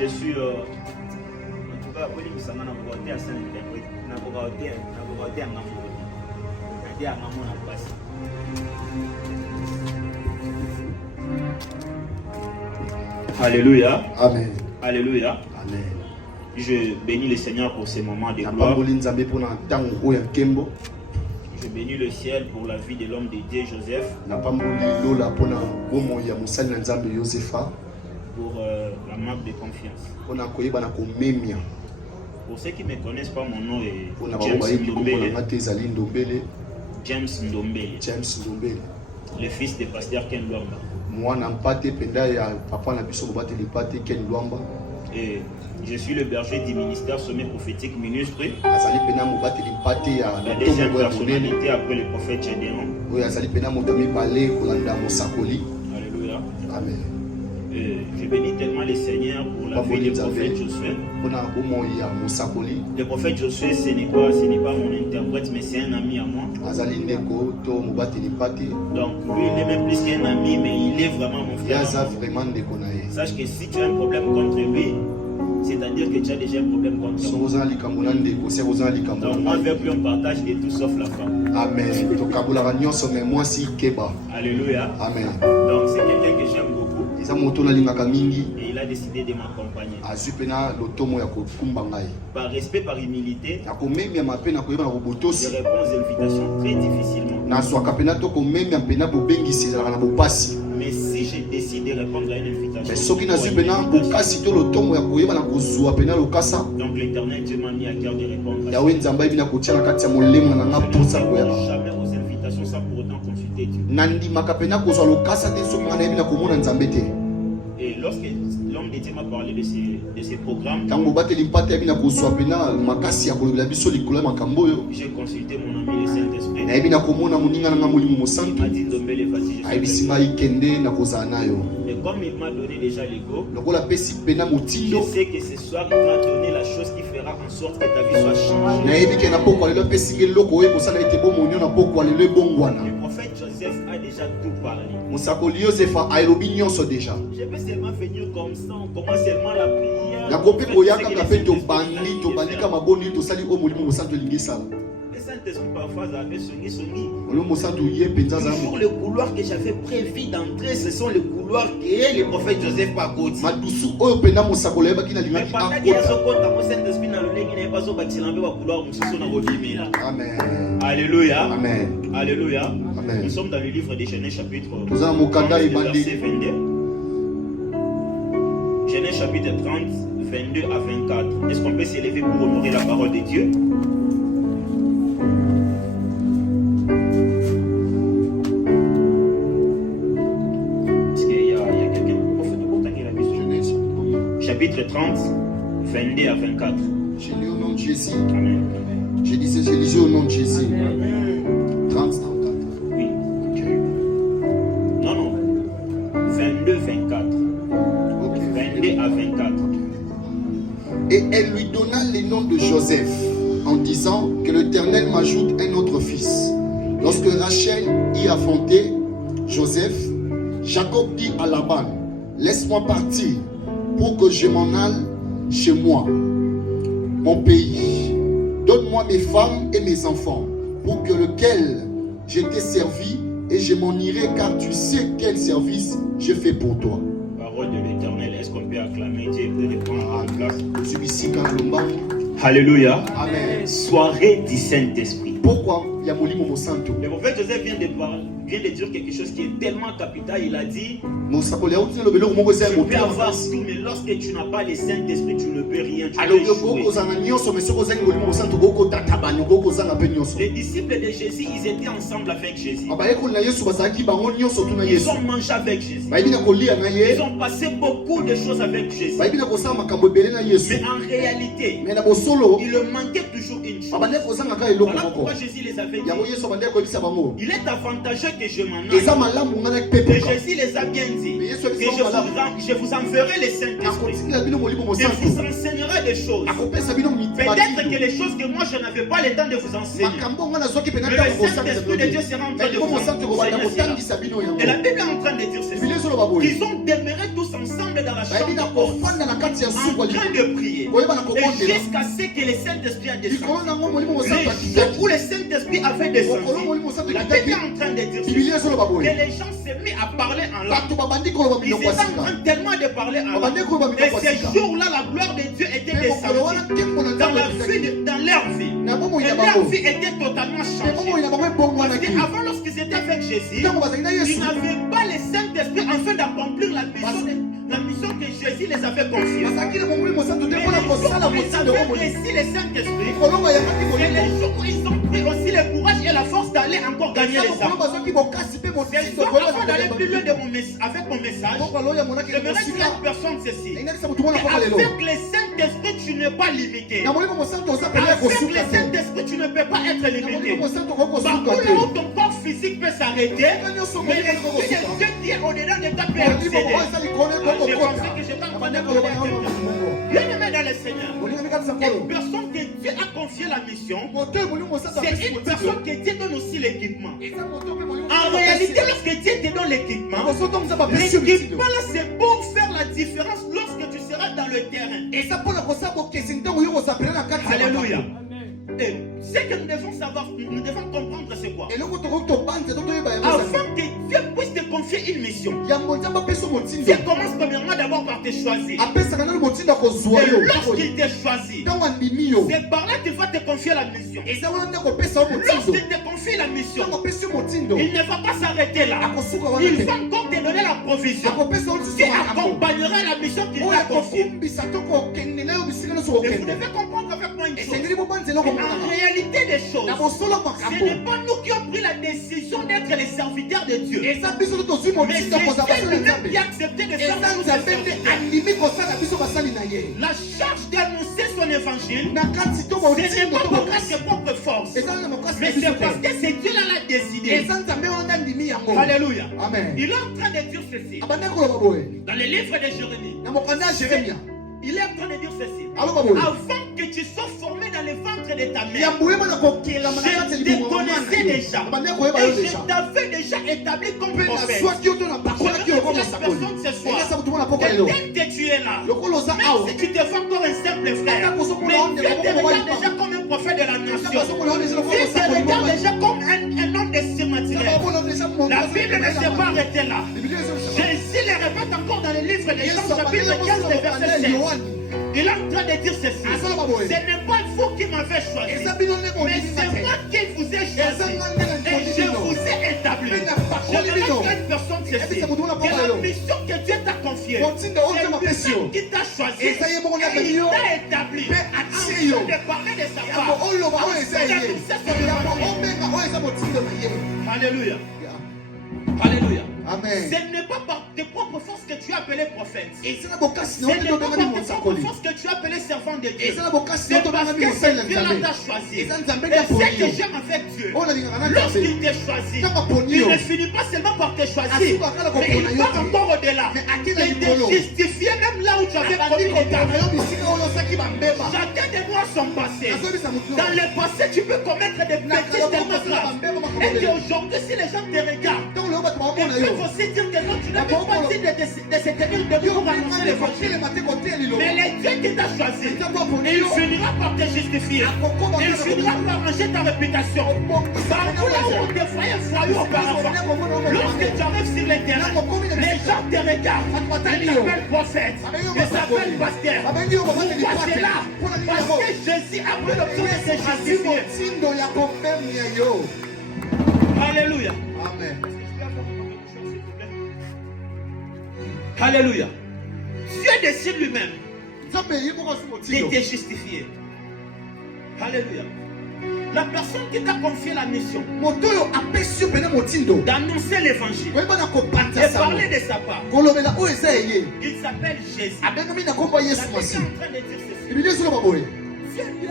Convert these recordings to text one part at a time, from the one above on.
je suis en tout cas pour les missions na côté à saint interprète na côté à Ngambo à Ngambo na passe. Alléluia. Amen. Alléluia. Amen. Je bénis le Seigneur pour ces moments de gloire. Je bénis le ciel pour la vie de l'homme de Dieu Joseph. Pour la marque de confiance. Pour ceux qui ne me connaissent pas, mon nom est James Ndombele. Le fils de pasteur Ken Luamba. Et je suis le berger du ministère Sommet prophétique ministre. La deuxième personnalité après le prophète Gédéon. Alléluia. Amen. Je bénis tellement le Seigneur pour la vie du prophète Josué. Le prophète Josué, ce n'est pas mon interprète, mais c'est un ami à moi. Donc lui, il est même plus qu'un ami, mais il est vraiment mon frère. Sache que si tu as un problème contre lui, c'est-à-dire que tu as déjà un problème contre lui. Donc moi, avec lui, on partage de tout sauf la femme. Amen. Alléluia. Amen. Donc c'est quelqu'un que j'aime beaucoup. Et il a décidé de m'accompagner. Par respect, par humilité, je réponds aux invitations très difficilement. Mais si je décide de répondre à une invitation, donc l'Éternel Dieu m'a mis à cœur de répondre à ça. Jamais aux invitations sans pour autant consulter Dieu. Et lorsque l'homme de Dieu m'a parlé de ces programmes, j'ai consulté mon ami le Saint-Esprit. Il m'a dit Ndombele, vas-y, je suis prêt. Et comme il m'a donné déjà l'ego, je sais que ce soir il m'a donné la chose qui fera en sorte que ta vie soit changée. Le prophète Joseph a déjà tout parlé. Je peux seulement venir comme ça, on commence seulement la prière. Le Saint-Esprit parfois avait sonné. Toujours le couloir que j'avais prévu d'entrer, ce sont les couloirs que le prophète Joseph a côté. Mais pendant qu'il y a ce compte, mon Saint-Esprit n'a pas so bâtiment avec couloir, Amen. Alléluia. Amen. Alléluia. Amen. Nous sommes dans le livre de Genèse chapitre 30, verset 22. Genèse chapitre 30, 22 à 24. Est-ce qu'on peut s'élever pour honorer la parole de Dieu? Chapitre 30, 22 à 24. J'ai lu au nom de Jésus. Amen. Je lisais au nom de Jésus. Amen. 30, 34. Oui. Ok. Non. 22, 24. Ok. 22 à 24. Et elle lui donna les noms de Joseph en disant que l'Éternel m'ajoute un autre fils. Lorsque Rachel y affrontait Joseph, Jacob dit à Laban, laisse-moi partir pour que je m'en aille chez moi, mon pays. Donne-moi mes femmes et mes enfants, pour que lequel je t'ai servi, et je m'en irai, car tu sais quel service je fais pour toi. Parole de l'Éternel, est-ce qu'on peut acclamer Dieu et répondre à la place? Alléluia. Amen. Soirée du Saint-Esprit. Pourquoi? Le prophète Joseph vient de dire quelque chose qui est tellement capital. Il a dit, tu peux avoir tout, mais lorsque tu n'as pas le Saint-Esprit, tu ne peux rien. Les disciples de Jésus, ils étaient ensemble avec Jésus. Ils ont mangé avec Jésus. Ils ont passé beaucoup de choses avec Jésus. Mais en réalité, il leur manquait toujours une chose. Voilà pourquoi Jésus les avait dit. Il est avantageux que je m'en aille. Et Jésus les a bien dit que je vous enverrai les Saint-Esprit et vous enseignerai des choses. Peut-être que les choses que moi je n'avais pas le temps de vous enseigner, mais le Saint-Esprit de Dieu sera en train de vous enseigner. Et la Bible est en train de dire ceci, qu'ils ont demeuré tous ensemble dans la chambre haute, en train de prier, et jusqu'à ce que le Saint-Esprit a descendu. Les jours où le Saint-Esprit avait descendu, la Bible est en train de dire ceci, que les gens s'est mis à parler en langue. Ils étaient en train tellement de parler en langue. Et ces jours-là, la gloire de Dieu était descendue dans leur vie. Et leur vie était totalement changée. Parce qu'avant, lorsqu'ils étaient avec Jésus, ils n'avaient pas le Saint-Esprit afin d'accomplir la mission que Jésus les avait confiée. Mais les jours où ils avaient reçu le Saint-Esprit, c'est les jours où ils ont pris aussi le courage et la force d'aller encore gagner les âmes. Avant d'aller plus loin avec mon message, j'aimerais dire à une personne ceci. Avec le Saint-Esprit, tu n'es pas limité. Avec le Saint-Esprit, tu ne peux pas être limité. Par où ton corps physique peut s'arrêter, mais l'Esprit de Dieu qui est au-dedans de toi peut accéder. Je pensais que je t'entendais parler à quelqu'un. Bien-aimé dans le Seigneur, une personne que Dieu a confié la mission, c'est une personne que Dieu donne aussi l'équipement. En réalité, lorsque Dieu te donne l'équipement, l'équipement là c'est pour faire la différence lorsque tu seras dans le terrain. Alléluia. Et ce que nous devons savoir, nous devons comprendre c'est quoi. Afin que Dieu puisse te confier une mission, Dieu commence premièrement d'abord par te choisir. Et lorsqu'il te choisit, c'est par là qu'il va te confier la mission. Lorsqu'il te confie la mission, il ne va pas s'arrêter là. Il va encore te donner la provision qui accompagnera la mission qu'il t'a confiée. Et vous devez comprendre avec moi une chose. En réalité des choses, ce n'est pas nous qui avons pris la décision d'être les serviteurs de Dieu. Mais c'est Dieu lui-même qui a accepté de faire nous des serviteurs. La charge d'annoncer son évangile, ce n'est pas par ses propres forces, mais c'est parce que c'est Dieu qui l'a décidé. Alléluia. Amen. Il est en train de dire ceci. Dans le livre de Jérémie, il est en train de dire ceci. Avant que tu sois formé dans le ventre de ta mère, je te connaissais déjà. Et je t'avais déjà établi comme prophète. Personne ce soir. Dès que tu es là, même si tu te fais encore un simple frère, mais Dieu te regarde déjà comme un prophète de la nation. Dieu te regarde déjà comme un homme de surnaturel. La Bible ne s'est pas arrêtée là. Jésus le répète encore dans le livre de Jean, chapitre 15, verset 7. Il est en train de dire ceci. Ce n'est pas vous qui m'avez choisi, mais c'est moi qui vous ai choisi. Et je vous ai établi. Je me laisse à une personne ceci. Que la mission que Dieu t'a confiée, c'est lui-même qui t'a choisi. Et il t'a établi. Afin de parler de sa part. Alléluia. Alléluia. Amen. Ce n'est pas par tes propres forces que tu as appelé prophète. Ce n'est pas par tes propres forces que tu as appelé servant de Dieu. C'est parce que Dieu t'a choisi. Et ce que j'aime avec Dieu, lorsqu'il t'a choisi, il ne finit pas seulement par te choisir, mais il va encore au-delà. Il te justifie même là où tu avais commis des tâches. Chacun de moi son passé. Dans le passé, tu peux commettre des bêtises tellement graves. Et qu'aujourd'hui, si les gens te regardent, ils peuvent aussi dire que non, tu n'as pas dit de se tenir debout pour annoncer l'évangile. Mais le Dieu qui t'a choisi, il finira par te justifier. Il finira par ranger ta réputation. Par là où on te voyait foyer auparavant, lorsque tu arrives sur le terrain, les gens te regardent. Ils t'appellent prophète, ils s'appellent pasteur. Pourquoi c'est là? Parce que Jésus a pris l'option de se justifier. Alléluia. Amen. Alléluia. Dieu décide lui-même de te justifier. Alléluia. La personne qui t'a confié la mission d'annoncer l'évangile et parler de sa part, il s'appelle Jésus. La Bible est en train de dire ceci. Dieu lui a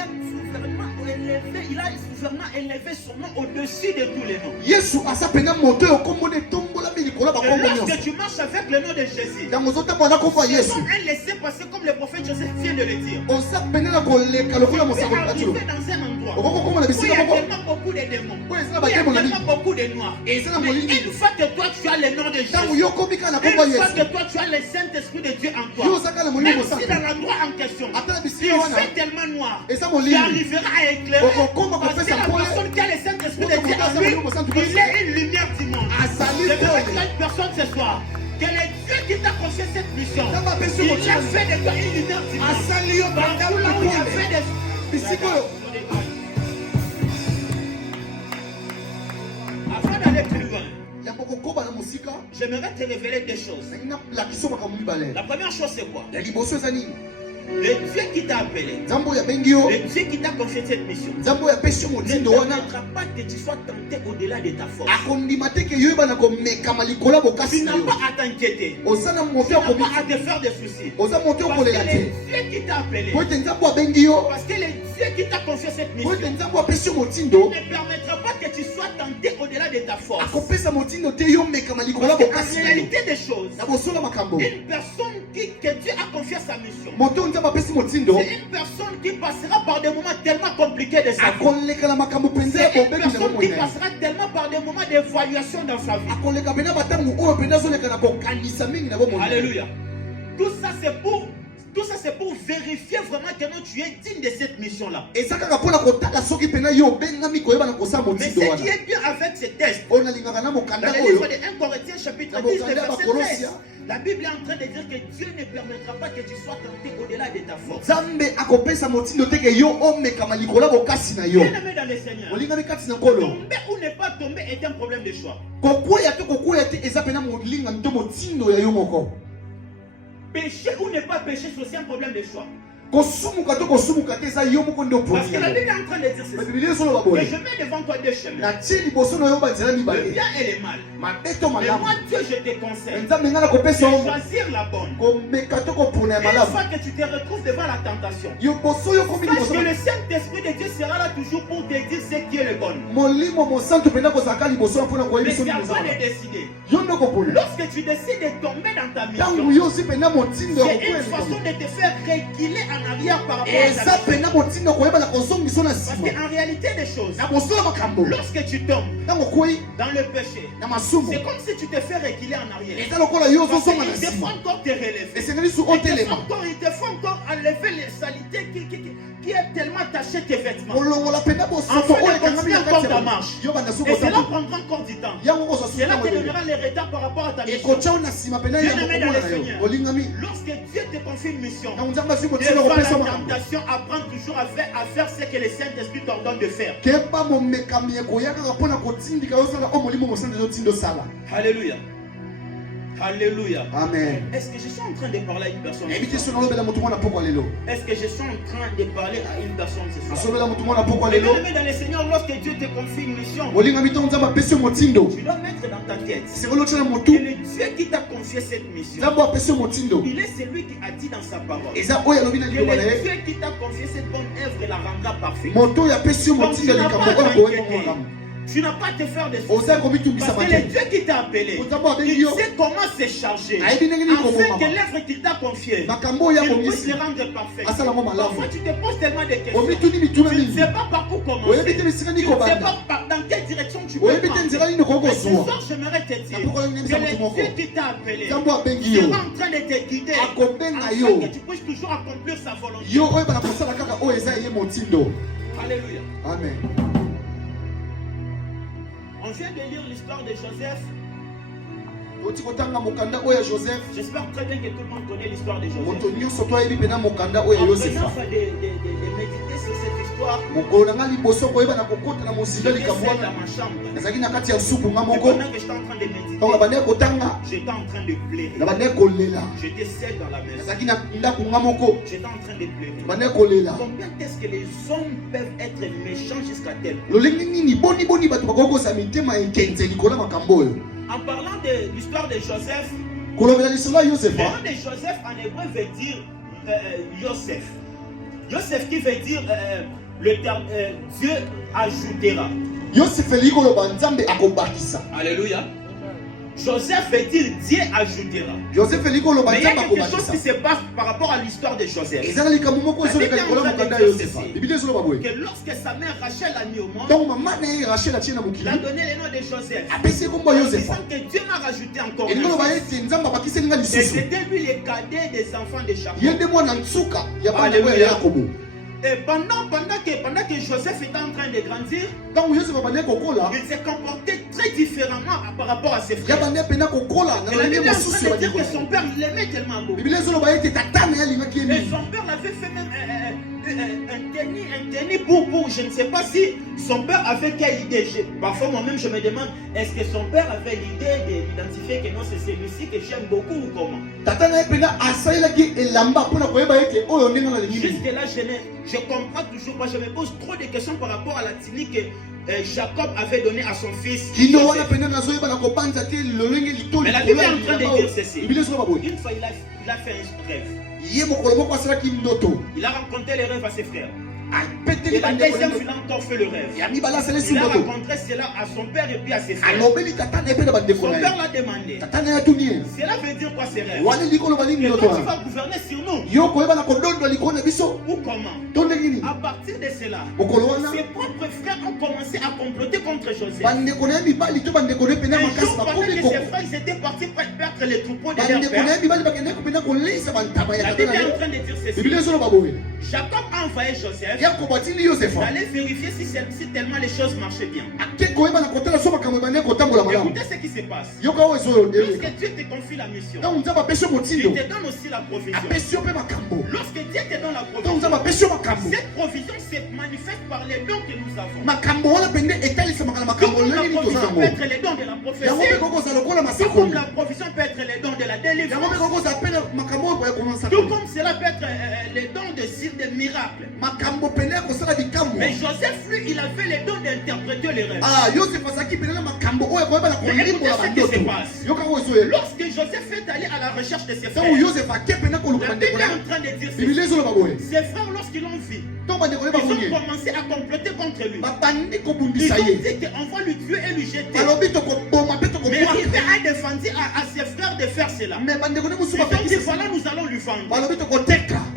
élevé, il a vraiment élevé son nom au-dessus de tous les noms. Yesu asapena moto yokomone tombola milikola ba Et kombo lorsque nyonso. tu marches avec le nom de Jésus, Dans moto tambo na komba c'est Yesu. comme un laissez-passer comme le prophète Joseph vient de le dire. Osapena na koleka lokola Tu mosako peux patilo. arriver dans un endroit Okoko komona où il y bisika a moko. tellement beaucoup de démons, Ouais, c'est là où il y a bakemo na tellement beaucoup de noirs. Et c'est là Mais molini. une fois que toi tu as le nom de Tango Jésus, yokomika na une komba fois Yesu. que toi tu as le Saint-Esprit de Dieu en Yo toi, saka na molimo même si mosaka. dans l'endroit en question, Atala il bisika wana. fait tellement noir, Et ça tu molini. arriveras à éclairer. Okokoma Parce que kopesa la pole. personne qui a le Saint-Esprit de Okokoma Dieu en kopesa lui, molimo santu il kosi. est une lumière du monde. Asali Je veux pole. dire une personne ce soir, que le Dieu qui t'a confié cette mission, Dans ma personne, il mon a Dieu. fait de toi une lumière du monde. Asali yo Partout là où il a fait des... bisika yo. Avant d'aller plus loin, Ya kokoba na musika. j'aimerais te révéler deux choses. Na la kiso makambo mibale. La première chose, c'est quoi? Ya liboso ezani. Le Dieu qui t'a appelé, Nzambo ya bengi yo. le Dieu qui t'a confié cette mission, Nzambo ya pesi ne motindo wana. permettra pas que tu sois tenté au-delà de ta force. Akondima te ke yo bana komekama likola Tu bokasi na n'as yo. pas à t'inquiéter. Oza na Tu moto n'as ya komi. pas à te faire des soucis. Oza moto Parce que kolela le te. Dieu qui t'a appelé, Po ete nzambo abengi yo. parce que le Dieu qui t'a confié cette Po ete mission, nzambo apesi motindo. ne permettra pas que tu sois tenté au-delà de ta force. Akopesa motindo te yo mekama likola Parce qu'en bokasi na yo. réalité des choses, Na bosola makambo. une personne que Dieu a confié sa mission, Moto nzambo apesi motindo. c'est une personne qui passera par des moments tellement compliqués de sa vie. Akoleka na makambo penza ya C'est une bobebi na personne qui bomoi. passera tellement par des moments d'évaluation dans sa vie. Akoleka pena batango oyo pena azoleka na kokanisa mingi na bomoi. Alléluia. Tout ça c'est pour vérifier vraiment que non, tu es digne de cette mission-là. Eza kaka mpona kotala soki pena yo obengami koyeba na kosala Mais motindo ce qui wana. est bien avec ce texte, Oyo nalingaka na mokanda dans le oyo. livre de 1 Corinthiens chapitre Na 10 bokanda ya verset Bakolosia. 13, la Bible est en train de dire que Dieu ne permettra pas que tu sois tenté au-delà de ta force. Nzambe akopesa motindo te ke yo omekama likola bokasi na yo. Bien-aimé dans le Seigneur, Olingami kati na nkolo. tomber ou ne pas tomber est un problème de choix. Kokwea te eza pena molingami to motindo ya yo moko. Pécher ou ne pas pécher, c'est aussi un problème de choix. Kosumuka to kosumuka te eza yo moko ndio Parce que la problème. Bible est en train de dire ceci. Biblia solo Que babole. je mets devant toi deux chemins, Na tie liboso na yo banzela le mibale. bien et le mal. Mabe to Mais malamu. moi, Dieu, je te conseille Nzambe ngana de kopesa yo choisir la bonne. komeka to kopona ya Une malamu. fois que tu te retrouves devant la tentation, Yo boso yo komi sache liboso. que le Saint-Esprit de Dieu sera là toujours pour te dire ce qui est le bon. Molimo mosantu pena kozaka liboso mpona Mais koyebiso c'est à liboso. toi de décider. Yo ndo kopona. Lorsque tu décides de tomber dans ta Tangu mission, yo aussi pena motindo ya c'est une kokwela. façon de te faire reculer en arrière par rapport à Eza ta mission. pena motindo koyeba na kozongiso na Parce nsima. qu'en réalité des choses, Na bosola makambo. lorsque tu tombes Tango kwei dans le péché, na masumu. c'est comme si tu te fais reculer en arrière. Eza lokola yo Parce ozosonga na qu'il te faut nsima. encore te relever. Esengeli su Il te faut otelema. enlever les saletés qui est tellement taché tes vêtements. Kolongola pena bosoto Enfin, oyo de ekangami continuer na encore kati ta ya marche. yo banda Et suko cela tango. prendra encore du temps. Yango kozwa suko Cela tango. te donnera les retards par rapport à ta mission. Ekocha na nsima pena ya Bien-aimé dans mokomola le na yo. Seigneur, Olingami. lorsque Dieu te confie une mission, Na nzamba si motindo devant kopesa la makambo. tentation, apprends toujours à faire ce que le Saint-Esprit t'ordonne de faire. Keba momekami ekoya kaka mpona kotindika osala o molimo mosantu ezotinda osala. Alléluia. Alléluia. Amen. Est-ce que je suis en train de parler à une personne? Ebiti so nalobela motu mwana poko lelo. Est-ce que je suis en train de parler à une personne ce soir? Nasolobela motu mwana poko Mais lelo. bien-aimé dans le Seigneur, lorsque Dieu te confie une mission, Olingami to nzamba apesi yo motindo. tu dois mettre dans ta tête Sekolo tia na que motu. le Dieu qui t'a confié cette mission, Nzambo apesi yo motindo. il est celui qui a dit dans sa parole Eza oyo alobi na que liloba na le ye. Dieu qui t'a confié cette bonne œuvre la rendra parfaite. Moto oyo apesi yo Donc tu motindo ya n'as likambo pas à oyo boye t'inquiéter. mokongo. Tu n'as pas à te faire des Oza soucis. komitungisa Parce que le bate. Dieu qui t'a appelé, Nzambo abengi il yo. sait comment se charger. Ayebi ndenge nini Afin que kobomama. l'œuvre qu'il t'a confiée, Makambo oyo il puisse abongisi. se rendre parfait. Asala ngo malamu. Parfois tu te poses tellement de questions. Omituni mituna Tu ne mingi. sais pas par où commencer. Oyebi te bisika Tu nini ne sais kobanda. pas dans quelle direction tu peux Oyebi te prendre. nzela nini Mais ce kokozwa. soir, j'aimerais te dire Pourquoi il n'aime que pas moto le moko? Dieu qui t'a appelé Nzambo abengi yo. sera en train de te guider Akobenga afin yo. que tu puisses toujours accomplir sa volonté. Yo oyo bana kosala kaka oyo eza ye motindo. Alléluia. Amen. On vient de lire l'histoire de Joseph. Oti kotanga mokanda oyo ya Joseph. J'espère très bien que tout le monde connaît l'histoire de Joseph. Moto nyonso to ayebi pena mokanda oyo ya En Yosefa. prenant de méditer sur cette histoire, Mokolo na nga liboso koyeba na kokota na mosinga j'étais likambo seul wana. dans ma chambre. Nazalaki na kati ya supu nga Et moko. pendant que j'étais en train de méditer, Ntango nabandaki kotanga, j'étais en train de pleurer. nabandaki kolela. J'étais seul dans la maison. Nazalaki na ndako nga moko. J'étais en train de pleurer. Nabandaki kolela. Combien est-ce que les hommes peuvent être méchants jusqu'à tel point? Lolenge nini boni bato bakokosa mitema ekenze likolo ya makambo oyo. En parlant de l'histoire de Joseph, Kolobela lisolo ya le Yosefa. nom de Joseph en hébreu veut dire Yosef. Yosef qui veut dire Dieu ajoutera. Alléluia. Joseph veut dire Dieu ajoutera. Mais il y a quelque chose qui se passe par rapport à l'histoire de Joseph. Que lorsque sa mère Rachel l'a mis au monde, il a donné le nom de Joseph. En disant que Dieu m'a rajouté encore un fils. Et c'était lui le cadet des enfants de Jacob. Alléluia. Et pendant que Joseph était en train de grandir, il s'est comporté très différemment par rapport à ses frères. Et la Bible est en train de dire que son père l'aimait tellement beaucoup. Et son père l'avait fait même un tennis pour, je ne sais pas si son père avait quelle idée. Parfois moi-même je me demande, est-ce que son père avait l'idée d'identifier que non c'est celui-ci que j'aime beaucoup ou comment? Jusque là je comprends toujours pas, je me pose trop de questions par rapport à la technique que Jacob avait donnée à son fils. Mais la Bible est en train de dire ceci. Une fois il a fait un rêve. Il a raconté les rêves à ses frères. Et la deuxième fois, il a encore fait le rêve. Il a raconté cela à son père et puis à ses frères. Son père l'a demandé. Cela veut dire quoi ces rêves? Que toi tu vas gouverner sur nous. Ou comment? À partir de cela, ses propres frères ont commencé à comploter contre Joseph. Un jour, pendant que ses frères étaient partis pour perdre les troupeaux de leur père, la Bible est en train de dire ceci. Jacob a envoyé Joseph d'aller vérifier si tellement les choses marchaient bien. Écoutez ce qui se passe. Lorsque Dieu te confie la mission, il te donne aussi la provision. Lorsque Dieu te donne la provision, cette provision se manifeste par les dons que nous avons. Donc la provision peut être les dons de la prophétie, tout comme la provision peut être les dons de la délivrance, tout comme cela peut être les dons de miracles. Mais Joseph, lui, il avait les dons d'interpréter les rêves. Mais écoutez ce qui se passe. Lorsque Joseph est allé à la recherche de ses frères, la Bible est en train de dire ceci. Ses frères, lorsqu'ils l'ont vu, ils ont commencé à comploter contre lui. Ils ont dit qu'on va lui tuer et lui jeter. Mais il a défendu à ses frères de faire cela. Ils ont dit voilà, nous allons lui vendre.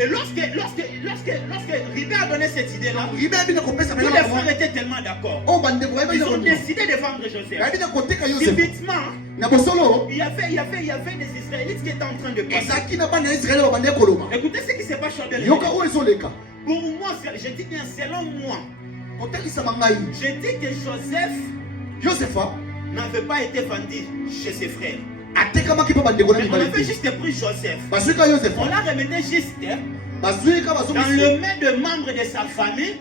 Et lorsque Ribé a donné cette idée-là, tous les frères étaient tellement d'accord. Ils ont décidé de vendre Joseph. Subitement, il y avait des Israélites qui étaient en train de passer. Écoutez ce qui se passe sur le. Pour moi, je dis bien selon moi, je dis que Joseph n'avait pas été vendu chez ses frères. On avait juste pris Joseph. On l'a remis juste dans le main de membres de sa famille.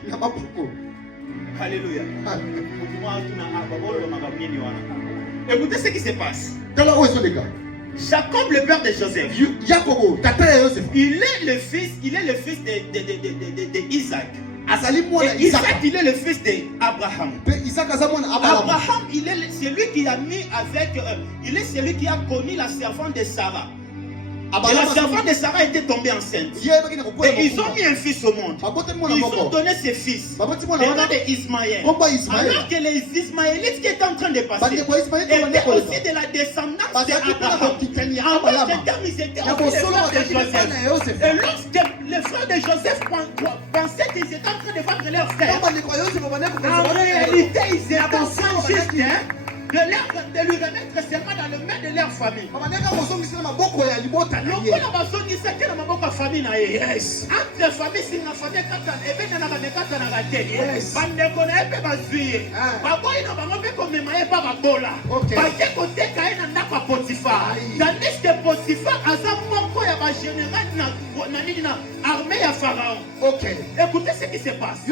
Alléluia. Écoutez ce qui se passe. Jacob, le père de Joseph, il est le fils d'Isaac. Et Isaac, il est le fils d'Abraham. Abraham, il est celui qui a mis il est celui qui a connu la servante de Sarah. Et la servante de Sarah était tombée enceinte. Et ils ont mis un fils au monde. Ils ont donné ses fils. Le nom d'Ismaël. Alors que les Ismaélites qui étaient en train de passer étaient aussi de la descendance d'Abraham. En d'autres termes, ils étaient au frère de Joseph. Et lorsque les frères de Joseph pensaient qu'ils étaient en train de vendre leur frère, en réalité, ils étaient en train juste de lui remettre seulement dans le main de leur famille. Entre famille, c'est la famille tandis que Potiphar a armée à Pharaon. Écoutez ce qui se passe. Et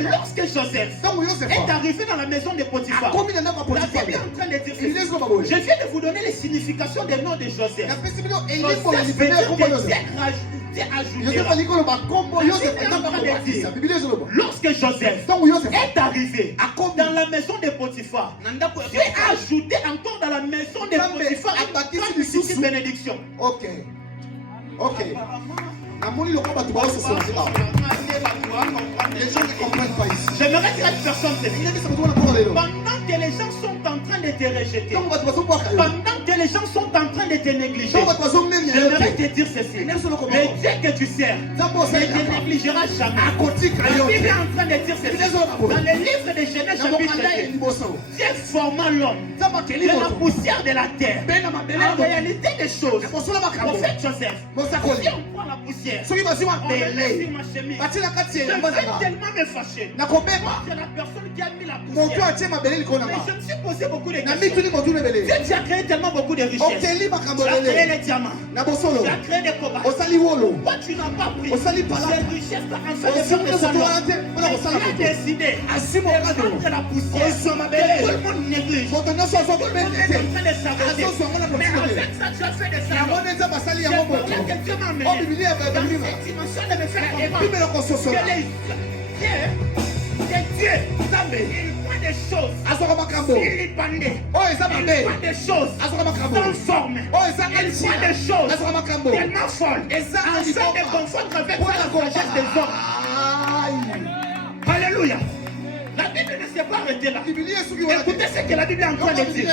lorsque Joseph est arrivé dans la maison de Potiphar, la Bible est en train de dire ceci. Je viens de vous donner les significations des noms de Joseph. Joseph veut dire que Dieu ajoutera. Lorsque Joseph est arrivé dans la maison de Potiphar, Dieu a ajouté encore dans la maison de Potiphar une bénédiction. Ok. Les gens ne comprennent pas ici. J'aimerais dire à une personne ceci. Pendant que les gens sont en train de te rejeter, pendant que les gens sont en train de te négliger, j'aimerais te dire ceci. Le Dieu que tu sers ne te négligera jamais. La Bible est en train de dire ceci. Dans le livre de Genèse chapitre 2, Dieu forma l'homme de la poussière de la terre. En réalité des choses, prophète Joseph, si on prend la poussière, on met sur ma chemise, je vais tellement me fâcher. C'est la personne qui a mis la poussière. Mais je me suis posé beaucoup de questions. Tu as créé tellement beaucoup de richesses. Tu as créé les diamants. Tu as créé des cobayes. Pourquoi tu n'as pas pris ces richesses en fait de faire des salons? Tu as décidé de prendre la poussière que tout le monde néglige. Tout le monde est en train de saboter. Mais avec ça, tu as fait des salons. C'est pour là que Dieu m'a amené dans cette dimension de me faire comprendre que les Dieu, il prend des choses, il prend des choses sans forme, il prend des choses tellement folles, afin de confondre avec la sagesse des hommes. Alléluia. La Bible ne s'est pas arrêtée là. Écoutez ce que la Bible est en train de dire.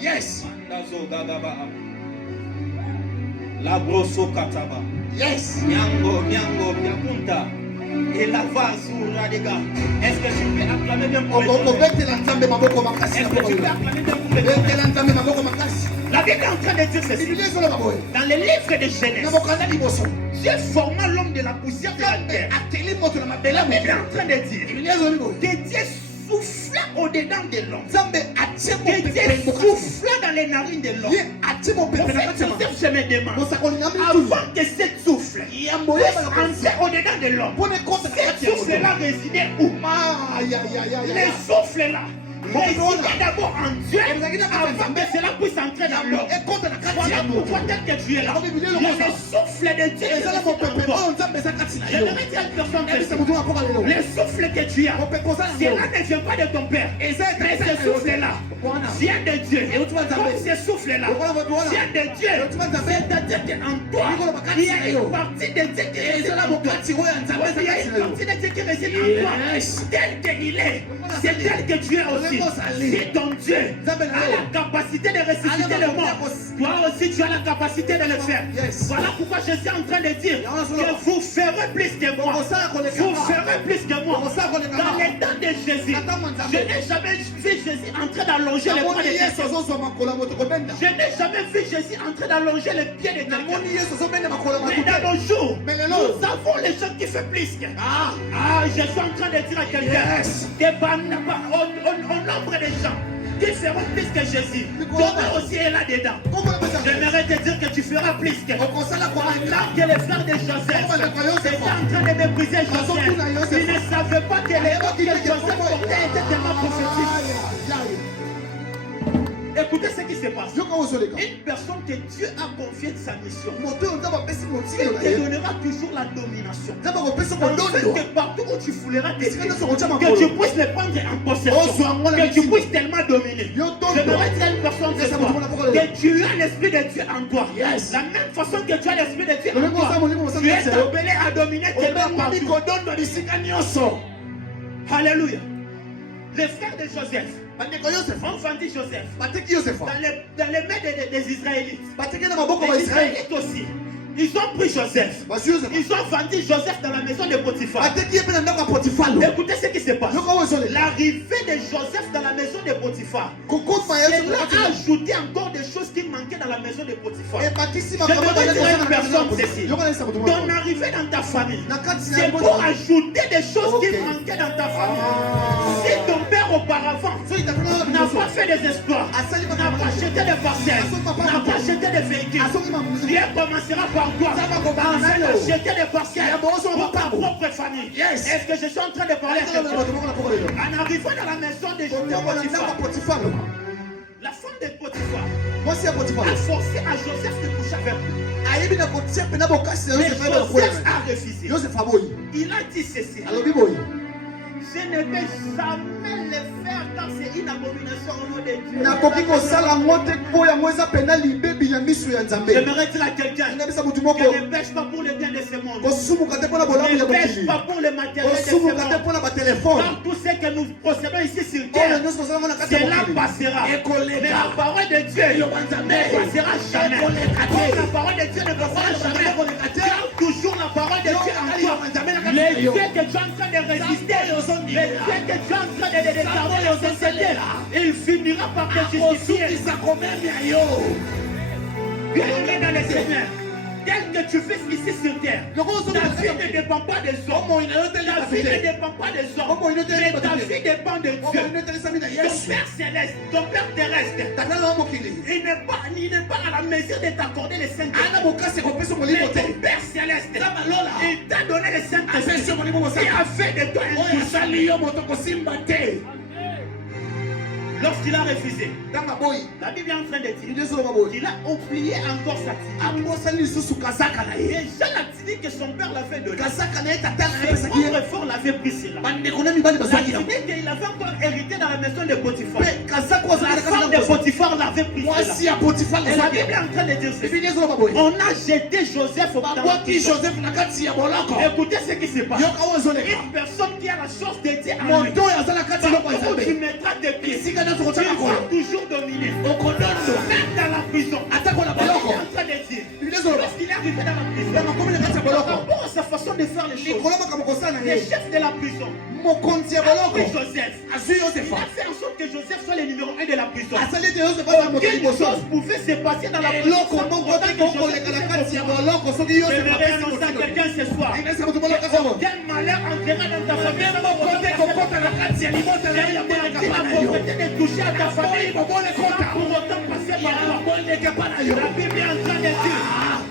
Yes. La brosso kataba. Yes. Nyango, biakunta. Et la vase ou radiga. Est-ce que tu peux acclamer bien pour les gens? Est-ce que tu peux acclamer bien pour les gens? La Bible est en train de dire ceci. Dans le livre de Genèse, Dieu forma l'homme de la poussière de la terre. La Bible est en train de dire que Dieu souffla au-dedans de l'homme. Que Dieu souffla dans les narines de l'homme. Je me demande, avant que cette souffle entre au-dedans de l'homme, cette souffle-là résidait où? Les souffles-là résidait d'abord en Dieu avant que cela puisse entrer dans l'homme. Voilà pourquoi tel que tu es là, le souffle de Dieu est en toi. J'aimerais dire à une personne que le souffle que tu as, cela ne vient pas de ton père, mais ce souffle-là vient de Dieu. Comme ce souffle-là vient de Dieu, c'est-à-dire qu'en toi, il y a une partie de Dieu qui réside en toi. Il y a une partie de Dieu qui réside en toi. Tel qu'il est, c'est tel que tu es aussi. Si ton Dieu a la capacité de ressusciter le mort, toi aussi tu as la capacité de le faire. Voilà pourquoi je suis en train de dire que vous ferez plus que moi. Vous ferez plus que moi. Dans les temps de Jésus, je n'ai jamais vu Jésus en train d'allonger les bras de quelqu'un. Je n'ai jamais vu Jésus en train d'allonger les pieds de quelqu'un. Mais dans nos jours, nous avons les gens qui font plus que. Je suis en train de dire à quelqu'un que au nombre de gens qui feront plus que Jésus, toi aussi est là-dedans. J'aimerais te dire que tu feras plus que. Là que les frères de Joseph étaient en train de mépriser Joseph, ils ne savaient pas que les que Joseph portait était tellement prophétique. Écoutez ce qui se passe. Une personne que Dieu a confié sa mission, il te donnera toujours la domination. Que partout où tu fouleras tes pieds, que tu puisses les prendre en possession, que tu puisses tellement dominer. J'aimerais dire à une personne que tu as l'esprit de Dieu en toi. La même façon que tu as l'esprit de Dieu en toi, tu es appelé à dominer tellement partout. Alléluia. Les frères de Joseph ont vendu Joseph dans les mains des Israélites. Les Israélites aussi. Ils ont pris Joseph. Ils ont vendu Joseph dans la maison de Potiphar. Écoutez ce qui se passe. L'arrivée de Joseph dans la maison de Potiphar, cela a ajouté encore des choses qui manquaient dans la maison de Potiphar. Je vais dire à une personne ceci. Ton arrivée dans ta famille, c'est pour ajouter des choses qui manquaient dans ta famille. Si ton père auparavant n'a pas fait des exploits, n'a pas acheté des parcelles, n'a pas acheté des véhicules, Dieu commencera par toi afin d'acheter des parcelles pour ta propre famille. Est-ce que je suis en train de parler à quelqu'un? En arrivant dans la maison de Potiphar, la femme de Potiphar a forcé à Joseph de coucher avec lui. Mais Joseph a refusé. Il a dit ceci. Je ne vais jamais le faire car c'est une abomination au nom de Dieu. J'aimerais dire à quelqu'un ne pêche pas pour le bien de ce monde. Ne pêche pas pour le matériel de ce monde. Car tout ce que nous possédons ici sur terre, cela passera. Mais la parole de Dieu ne passera jamais. La parole de Dieu ne passera jamais. Car toujours la parole de Dieu en toi. Les dieux que tu es en train de résister, les dieux que tu es en train de déclarer aux sociétés, il finira par te justifier. Bien-aimé dans le Seigneur, tel que tu fais ici sur terre, ta vie ne dépend pas des hommes. Ta vie ne dépend pas des hommes. Mais ta vie dépend de Dieu. Ton Père céleste, ton Père terrestre, il n'est pas à la mesure de t'accorder les saints. Mais ton Père céleste, il t'a donné les saints. Il a fait de toi un cousin. Lorsqu'il a refusé, la Bible est en train de dire qu'il a oublié encore sa tunique. Déjà l'activité que son père l'avait donnée. Et son fort l'avait pris cela. La tunique qu'il avait encore hérité dans la maison de Potiphar. La femme de Potiphar l'avait pris cela. Et la Bible est en train de dire ceci. On a jeté Joseph dans la prison. Écoutez ce qui se passe. Une personne qui a la chance de dire à lui, tu mettras tes pieds. Tu vas toujours dominer. Même dans la prison. Il est en train de dire. Lorsqu'il est arrivé dans la prison, par rapport à sa façon de faire les choses, le chef de la prison, Joseph, il a fait en sorte que Joseph soit le numéro 1 de la prison. Quelque chose pouvait se passer dans la prison. Quelqu'un ce soir. Quel malheur entrera dans ta famille. Toucher à ta famille pour autant passer par là. La Bible est en train de dire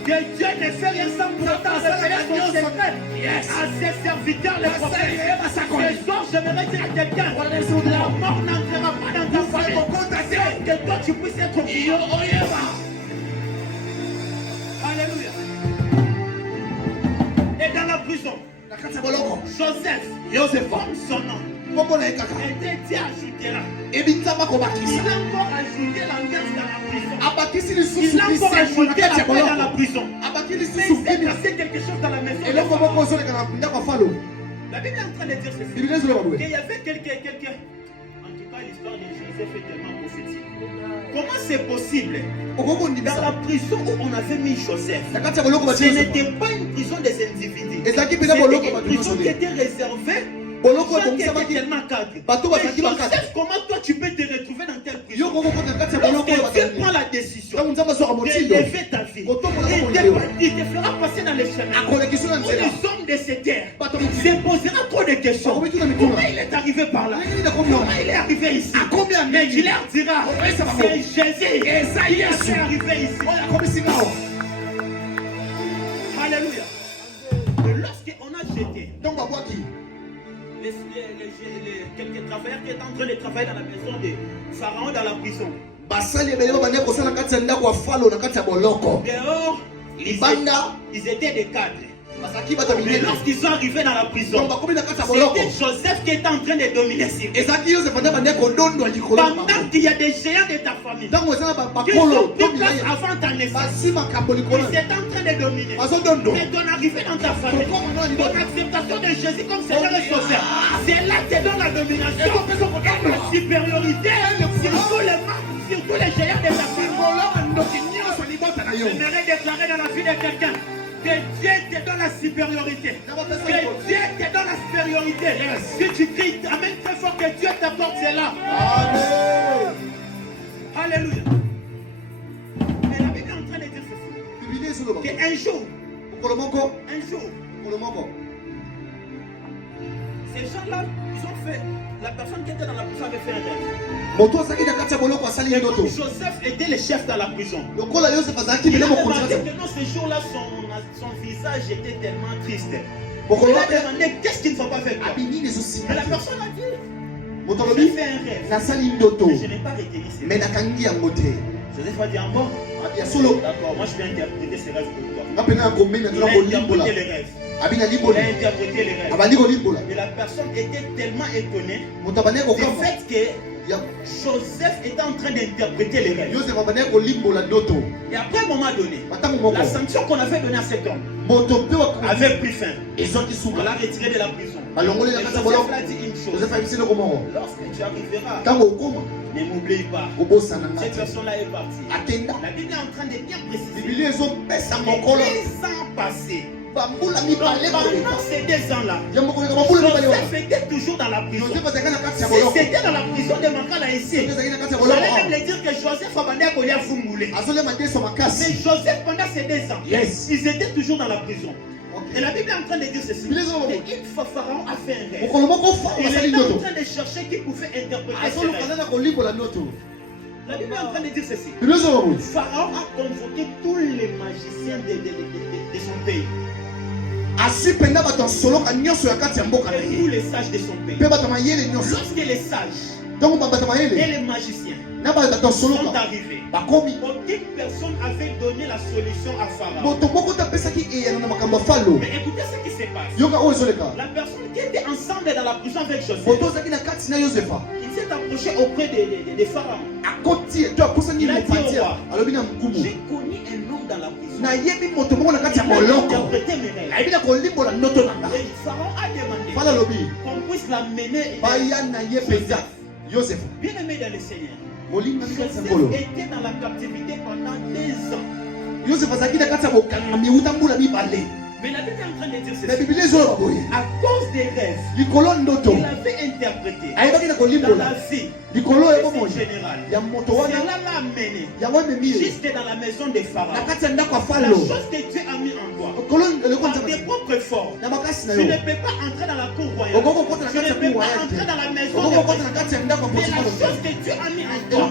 que Dieu ne fait rien sans pour autant révéler son secret à ses serviteurs les prophètes. Ce soir, j'aimerais dire à quelqu'un, la mort n'entrera pas dans ta famille. Que toi tu puisses être vieux. Alléluia. Et dans la prison, Joseph, comme son nom, était dit ajouter là. Il a encore ajouté l'ambiance dans la prison. Il a encore ajouté la paix dans la prison. Mais il s'est passé quelque chose dans la maison. La Bible est en train de dire ceci. Qu'il y avait quelqu'un. En tout cas, l'histoire de Joseph est tellement prophétique. Comment c'est possible? Dans la prison où on avait mis Joseph, ce n'était pas une prison des individus. C'était une prison qui était réservée. Tellement cadre. Joseph, comment toi tu peux te retrouver dans telle prison? Lorsque Dieu prend la décision d'élever ta vie, il te fera passer dans les chemins où les hommes de cette terre se posera trop de questions. Comment il est arrivé par là? Comment il est arrivé ici? Mais il leur dira, c'est Jésus qui est arrivé ici. Alléluia. Lorsqu'on a jeté quelques travailleurs qui étaient en train de travailler dans la maison de Pharaon dans la prison. Dehors, ils étaient des cadres. Mais lorsqu'ils sont arrivés dans la prison, c'était Joseph qui était en train de dominer sur eux. Pendant qu'il y a des géants de ta famille qui sont pris place avant ta naissance, ils étaient en train de dominer. Mais ton arrivée dans ta famille, ton acceptation de Jésus comme Seigneur et Sauveur, c'est là que te donne la domination, la supériorité sur tous les membres, sur tous les géants de ta famille. J'aimerais déclarer dans la vie de quelqu'un que Dieu te donne la supériorité. Que Dieu te donne la supériorité. Si tu cries, amène très fort que Dieu t'apporte cela. Amen. Alléluia. Mais la Bible est en train de dire ceci. Qu'un jour, ces gens-là, ils ont fait. La personne qui était dans la prison avait fait un rêve. Et comme Joseph était le chef dans la prison, il a remarqué que non, ce jour-là, son visage était tellement triste. Il a demandé qu'est-ce qu'il ne faut pas faire. Et la personne a dit, j'ai fait un rêve. Mais je n'ai pas recueilli ces rêves. Joseph a dit en bon. D'accord, moi je vais interpréter ces rêves pour toi. Il a interprété les rêves. Il a interprété les rêves. Et la personne était tellement étonnée du fait que Joseph était en train d'interpréter les rêves. Et après un moment donné, la sanction qu'on avait donnée à cet homme avait pris fin. On l'a retiré de la prison. Et Joseph l'a dit une chose. Lorsque tu arriveras, ne m'oublie pas. Cette personne-là est partie. La Bible est en train de bien préciser. 10 ans passés. Pendant ces 2 ans-là, Joseph était toujours dans la prison. Si c'était dans la prison de Makala ici, j'allais même le dire que Joseph a bandé à Kolia Fumboulé. Mais Joseph, pendant ces 2 ans, ils étaient toujours dans la prison. Et la Bible est en train de dire ceci. Une fois Pharaon a fait un rêve, il était en train de chercher qui pouvait interpréter ce rêve. La Bible est en train de dire ceci. Pharaon a convoqué tous les magiciens de son pays. Asi penda bato solo ka nyoso ya kati ya mboka na Et tous les sages de son pays. Pe bato mayele nyoso. Lorsque les sages donc bato mayele et les magiciens na bato solo sont arrivés, bakomi aucune personne avait donné la solution à Pharaon. moto moko ta pesa ki eyana na makambo falo. Mais écoutez ce qui se passe. Yoka o ezoleka. La personne qui était ensemble dans la prison avec Joseph, moto zaki na kati na Yosefa. il s'est approché auprès de Pharaon. Akoti to akosa ni mopatia. Alobi na mkumu. J'ai connu un homme dans la prison. Na yebi moto moko na kati ya moloko. Il a interprété mes rêves. Ayebi na kolimbola ndoto na nga. Et Pharaon a demandé Fala lobi. qu'on puisse l'amener. Baya na ye peza. Yosef. Bien aimé dans le Seigneur. Joseph était dans la captivité pendant 2 ans. Yosef azaki na kati ya bokanga miuta mbula mibale. Mais la Bible est en train de dire Na ceci. Biblia ezola boye. À cause des rêves Likolo ndoto. qu'il avait interprété Ayebaki na dans kolimbola. la vie Likolo de ebo ce moye. général, Ya moto wana. cela l'a amené Ya wana miye. juste dans la maison de Pharaon. Na kati ya ndako ya La falo. chose que Dieu a mis en toi, Kolo le par konza tes basi. propres efforts, Na makasi na tu yo. ne peux pas entrer dans la cour royale. Okoko kota na Tu kati ne ya peux kuwa pas yake. entrer dans la maison de Okoko kota na président. kati ya ndako ya Mais la président. chose que Dieu a mis en toi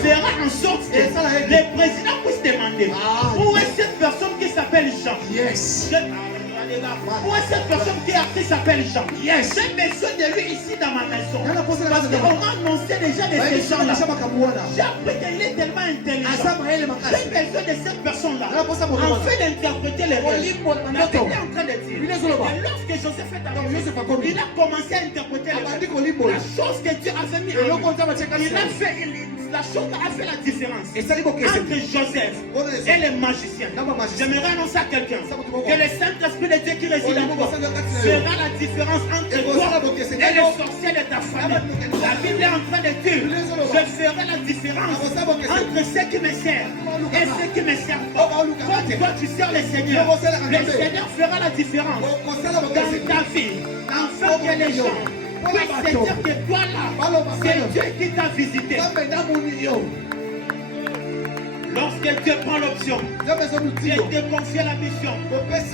fera en sorte que le président puisse demander où est cette personne qui s'appelle Jean. Yes. Où est cette personne qui s'appelle Jean? Yes. J'ai besoin de lui ici dans ma maison. Yana posa na Parce kati ya qu'on m'a annoncé déjà de Baye ces shama gens-là. shama kamuana. J'ai appris qu'il est tellement intelligent. Asa maele J'ai makasi. besoin de cette personne-là. Yana posa moto En wana. fait d'interpréter les rêves. Olimbola La ndoto. Bible est en train de dire. Biblia ezola ba. Et lorsque Joseph est Donc, arrivé, Joseph a commis. il a commencé à interpréter les Abandi rêves. kolimbola. La chose que Dieu avait mis en Eloko lui, konza batia kati il ya. a fait, la chose a fait la différence Esali bokese. entre Joseph et les magiciens. J'aimerais annoncer à quelqu'un que le Saint-Esprit de Dieu qui réside en toi fera la différence entre toi et les sorciers de ta famille. La Bible est en train de dire, je ferai la différence entre ceux qui me servent et ceux qui me servent pas. Toi tu sers le Seigneur. Le Seigneur fera la différence dans ta vie, afin que les gens puissent se dire que toi là, c'est Dieu qui t'a visité. Lorsque Dieu prend l'option, Dieu te confie la mission,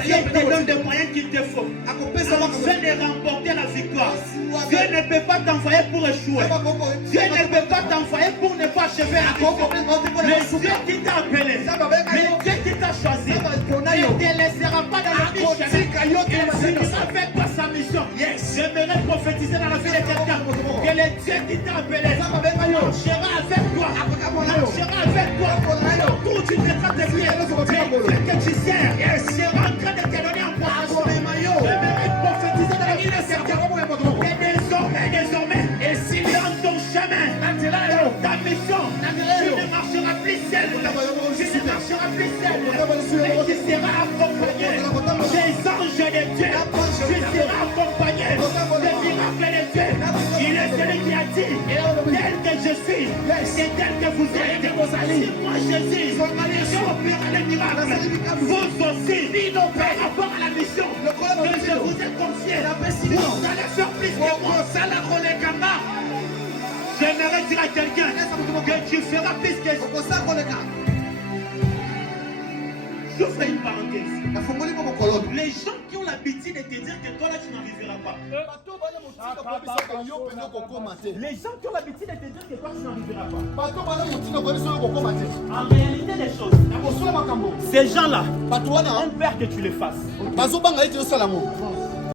Dieu te donne des moyens qu'il te faut afin de remporter la victoire. Dieu ne peut pas t'envoyer pour échouer. Dieu ne peut pas t'envoyer pour ne pas achever la mission. Le Dieu qui t'a appelé, le Dieu qui t'a choisi, ne te laissera pas dans le chemin. Il finira avec toi sa mission. J'aimerais prophétiser dans la vie de quelqu'un que le Dieu qui t'a appelé marchera avec toi. Marchera avec toi. Tout tu mettras tes pieds. Mais que tu sers sera en train de te donner en possession. J'aimerais prophétiser dans la vie de quelqu'un. Et désormais, et si dans ton chemin, dans ta mission, tu ne marcheras plus seul. Tu ne marcheras plus seul. Mais tu seras accompagné des anges de Dieu. Tu seras accompagné des miracles de Dieu. Il est celui qui a dit, tel que je suis, c'est tel que vous êtes. Si moi Jésus, je opère les miracles, vous aussi, par rapport à la mission que je vous ai confiée, vous allez faire plus que moi. J'aimerais dire à quelqu'un que tu feras plus que ça. J'ouvre une parenthèse. Les gens qui ont l'habitude de te dire que toi là tu n'arriveras pas. Les gens qui ont l'habitude de te dire que toi tu n'arriveras pas. En réalité des choses, ces gens là ont peur que tu les fasses.